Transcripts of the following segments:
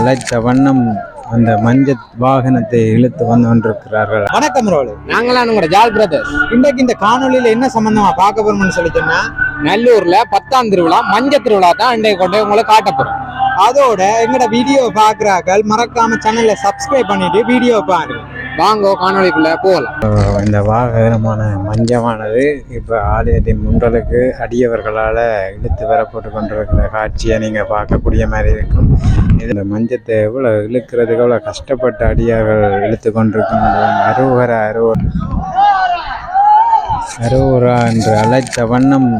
அழைத்த வண்ணம் அந்த மஞ்சள் வாகனத்தை இழுத்து வந்து கொண்டிருக்கிறார்கள். வணக்கம் ரோல், நாங்களாம் உங்களோட ஜால் பிரதர்ஸ். இன்றைக்கு இந்த காணொலியில என்ன சம்பந்தமா பார்க்க போறோம்னு சொல்லி சொன்னா, நல்லூர்ல 10ஆம் திருவிழா மஞ்சள் திருவிழா தான் இன்றைக்கு கொண்டு உங்களை காட்ட போறோம். அதோட எங்கட வீடியோ பாக்குறாக்கள் மறக்காம சேனலை சப்ஸ்கிரைப் பண்ணிட்டு வீடியோ பாருங்க. வாங்க காணொலிக்குள்ள போகலாம். இந்த வாகனமான மஞ்சமானது இப்போ ஆலயத்தின் முன்றலுக்கு அடியவர்களால் இழுத்து வரப்பட்டு கொண்டிருக்கிற காட்சியை நீங்கள் பார்க்கக்கூடிய மாதிரி இருக்கும். இந்த மஞ்சத்தை எவ்வளோ இழுக்கிறதுக்கு எவ்வளோ கஷ்டப்பட்ட அடியார்கள் இழுத்து கொண்டிருக்கின்றன. அரோரா என்று அழைத்த வண்ணம்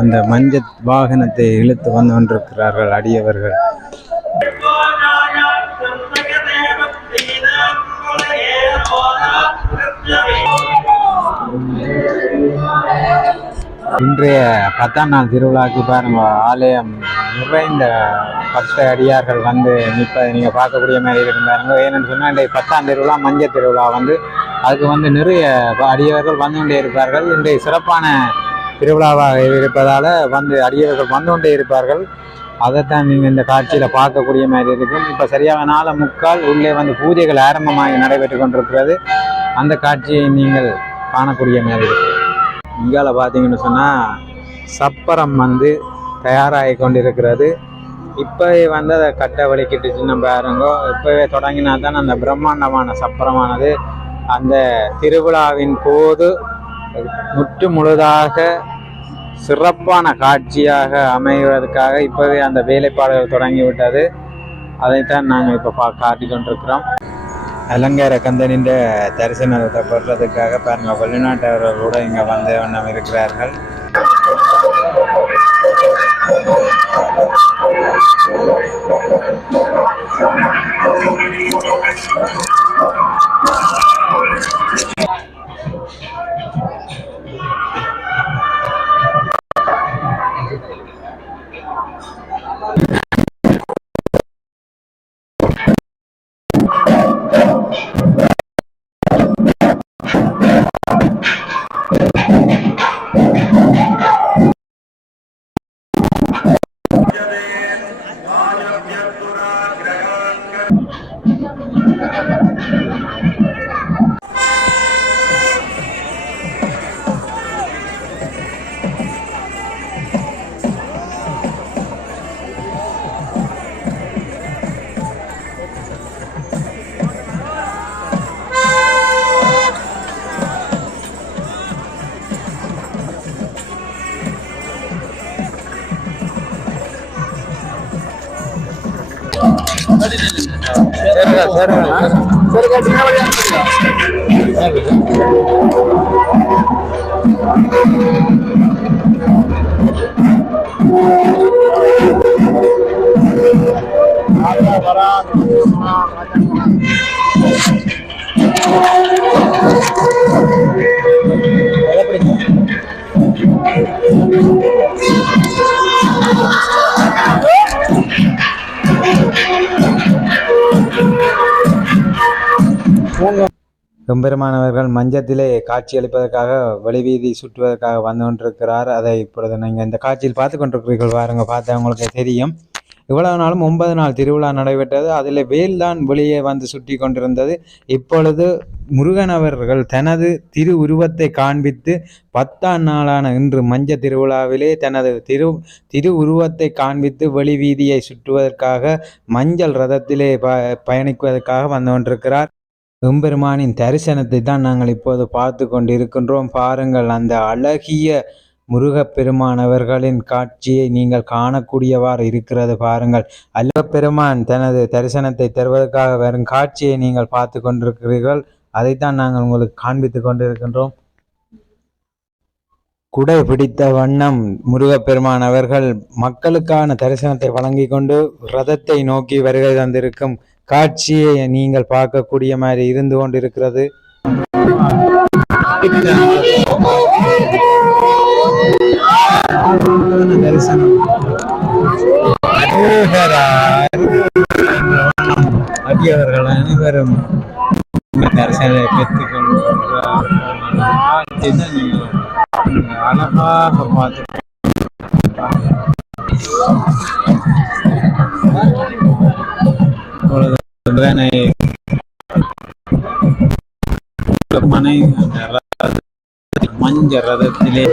அந்த மஞ்சள் வாகனத்தை இழுத்து வந்து கொண்டிருக்கிறார்கள் அடியவர்கள். இன்றைய 10ஆம் நாள் திருவிழாவுக்கு பாருங்க, ஆலயம் நிறைந்த பக்த அடியார்கள் வந்து நிற்பதை நீங்கள் பார்க்கக்கூடிய மாதிரி இருக்கும் பாருங்க. ஏன்னு சொன்னால் இன்றைய 10ஆம் திருவிழா மஞ்சள் திருவிழா அதுக்கு நிறைய அடியவர்கள் வந்து கொண்டே இருப்பார்கள். இன்றைய சிறப்பான திருவிழாவாக இருப்பதால் அடியவர்கள் வந்து கொண்டே இருப்பார்கள். அதைத்தான் நீங்கள் இந்த காட்சியில் பார்க்கக்கூடிய மாதிரி இருக்கும். இப்போ சரியாக 4:45 உள்ளே பூஜைகள் ஆரம்பமாகி நடைபெற்று கொண்டிருக்கிறது. அந்த காட்சியை நீங்கள் காணக்கூடிய மாதிரி இருக்கும். இங்கால பார்த்தீங்கன்னு சொன்னால் சப்பரம் தயாராகி கொண்டிருக்கிறது. இப்போவே அதை கட்ட வலிக்கிட்டுச்சுன்னு பாருங்கோ. இப்போவே தொடங்கினா தான் அந்த பிரம்மாண்டமான சப்பரமானது அந்த திருவிழாவின் போது முற்று முழுதாக சிறப்பான காட்சியாக அமைவதற்காக இப்போவே அந்த வேலைப்பாடுகள் தொடங்கிவிட்டது. அதைத்தான் நாங்கள் இப்போ காட்டி கொண்டிருக்கிறோம். அலங்கார கந்தனின் தரிசனத்தை பெறுறதுக்காக பாருங்க, வெளிநாட்டவர்கள் கூட இங்கே வண்ணம் இருக்கிறார்கள். எம்பெருமானவர்கள் மஞ்சத்திலே காட்சியளிப்பதற்காக வெளிவீதி சுற்றுவதற்காக வந்து கொண்டிருக்கிறார். அதை இப்பொழுது நீங்கள் இந்த காட்சியில் பார்த்து கொண்டிருக்கிறீர்கள். பாருங்க, பார்த்தா உங்களுக்கு தெரியும். இவ்வளவு நாளும் 9 நாள் திருவிழா நடைபெற்றது. அதில் வேல் தான் வெளியே சுற்றி கொண்டிருந்தது. இப்பொழுது முருகன் அவர்கள் தனது திரு உருவத்தை காண்பித்து 10ஆம் நாளான இன்று மஞ்சள் திருவிழாவிலே தனது திரு உருவத்தை காண்பித்து வெளி வீதியை சுற்றுவதற்காக மஞ்சள் ரதத்திலே பயணிக்குவதற்காக வந்து கொண்டிருக்கிறார். எம்பெருமானின் தரிசனத்தை தான் நாங்கள் இப்போது பார்த்து கொண்டிருக்கின்றோம். பாருங்கள், அந்த அழகிய முருகப்பெருமானவர்களின் காட்சியை நீங்கள் காணக்கூடியவாறு இருக்கிறது. பாருங்கள், அல்லப்பெருமான் தனது தரிசனத்தை தருவதற்காக வரும் காட்சியை நீங்கள் பார்த்து கொண்டிருக்கிறீர்கள். அதைத்தான் நாங்கள் உங்களுக்கு காண்பித்து கொண்டிருக்கின்றோம். குடை பிடித்த வண்ணம் முருகப்பெருமான் அவர்கள் மக்களுக்கான தரிசனத்தை வழங்கி கொண்டு ரதத்தை நோக்கி வருகை தந்திருக்கும் காட்சியை நீங்கள் பார்க்கக்கூடிய மாதிரி இருந்து கொண்டிருக்கிறது. அடியவர்கள் அனைவரும் தரிசனத்தை பெற்றுக் அழகாக பார்த்து கொண்டுதானே மனை மஞ்ச ரதத்திலே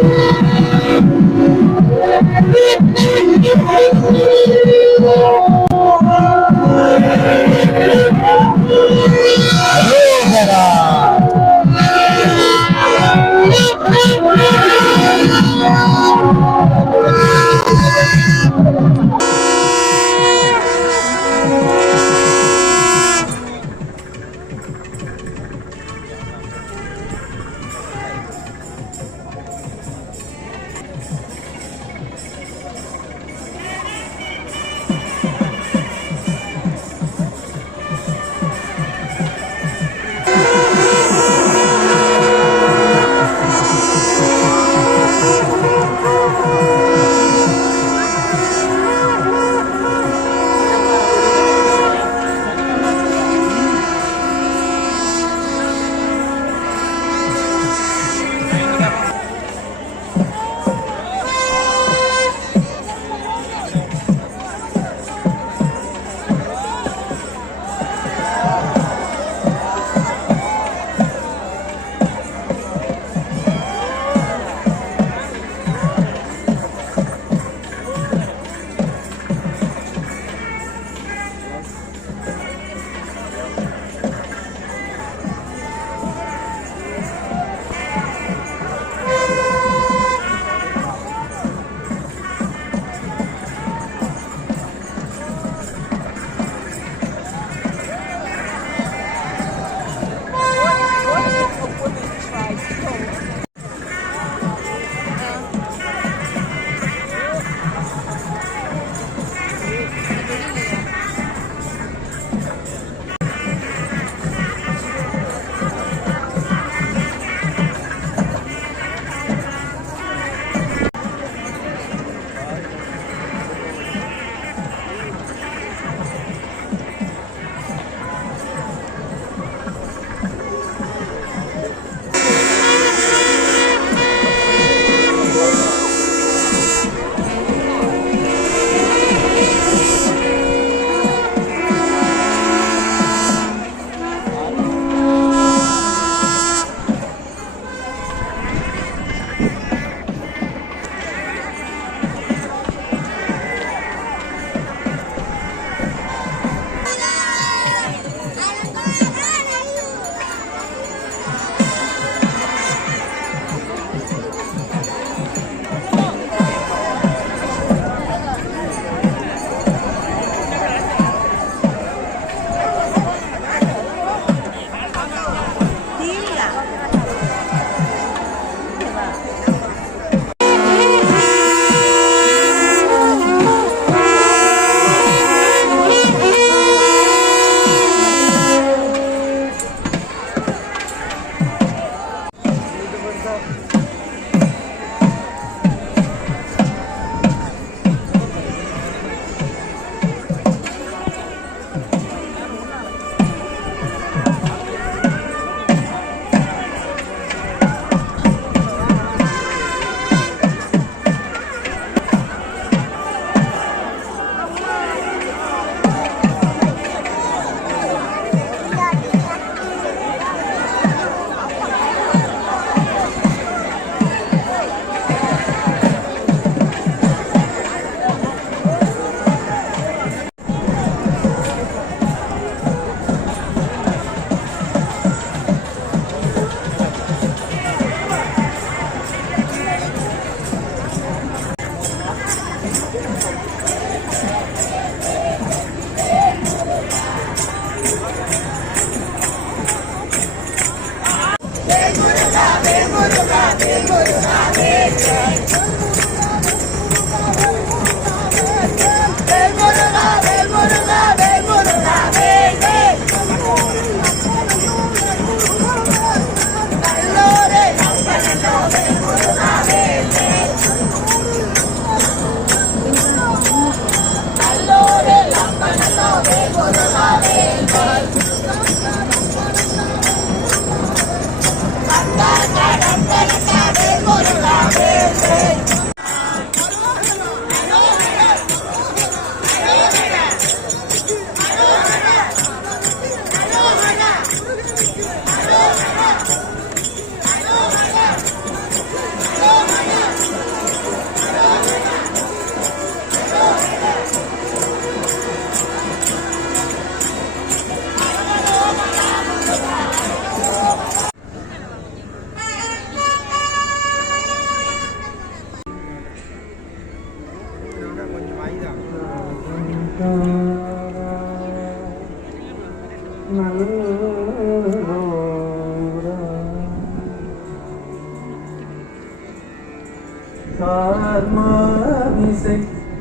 கார்மாவிசை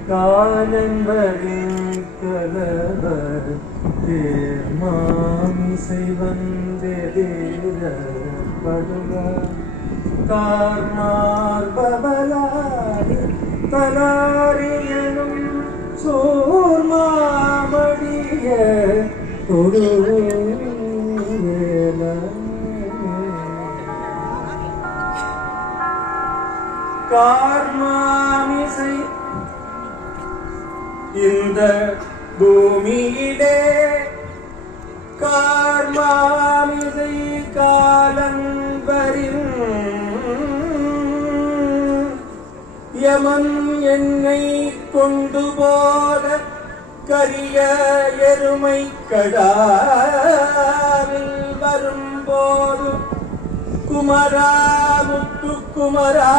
காலன்பரின் கலவர் தேர்மாமிசை வந்தெதிரப்படுவார் கார்மார்பவலாரி தலாரியனும் சோர்மாமடிய தொடுவேல கார்மாமிசை இந்த பூமியிலே கார்மாமிசை காலன்பரின் யமன் என்னை கொண்டு போத கரிய எருமை கடாவில் வரும்போது குமரா முத்து குமரா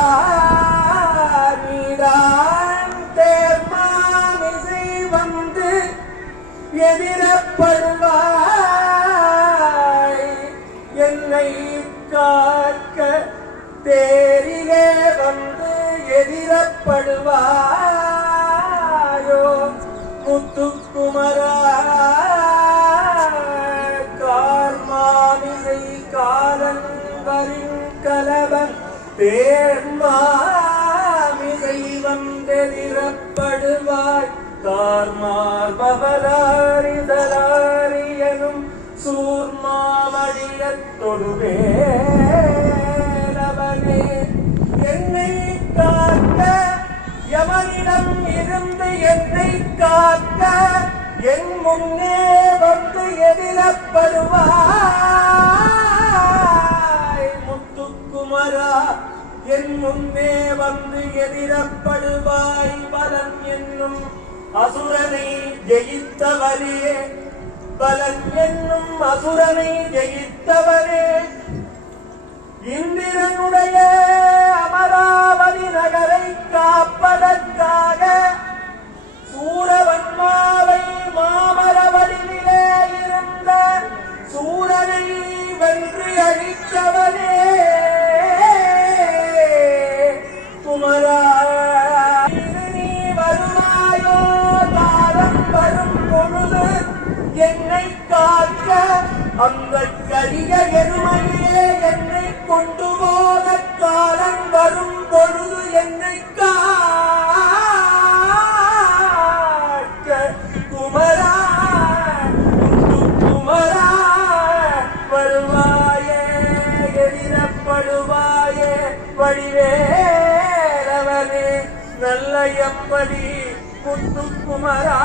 நீதான் தேர்மாமிசை வந்து எதிரப்படுவாய் என்னை காக்க தேரிலே வந்து எதிரப்படுவாயோ முத்துக்குமரா கார்மாமிசை காலன் கலவன் தேர்மாமிசை வந்தெதிரப்படுவாய் கார்மார்பவலாரிதலாரியனும் சூர்மாமடியத் தொடுவேலவனே என்னை காக்க யமனிடம் இருந்து என்னை காக்க என் முன்னே வந்து எதிரப்படுவாய் முத்துக்குமரா என் முன்னே வந்து எதிரப்படுவாய் பலன் என்னும் அசுரனை ஜெயித்தவரே பலன் என்னும் அசுரனை ஜெயித்தவரே இந்திரனுடைய அமராவதி நகரை காப்பதற்காக சூரவன்மாவை மாமர வடிவிலே இருந்த சூரனை வென்று அழித்தவனே குமரா நீ வருவாயோ காலம் வரும் பொழுது என்னை காக்க அந்த கரிய எருமையிலே என்னை கொண்டு போக காலம் வரும் பொழுது என்னை காக்க குமரா குமரா வருவாயே எதிரப்படுவாயே வடிவேலவனே நல்ல எப்படி முத்துக்குமரா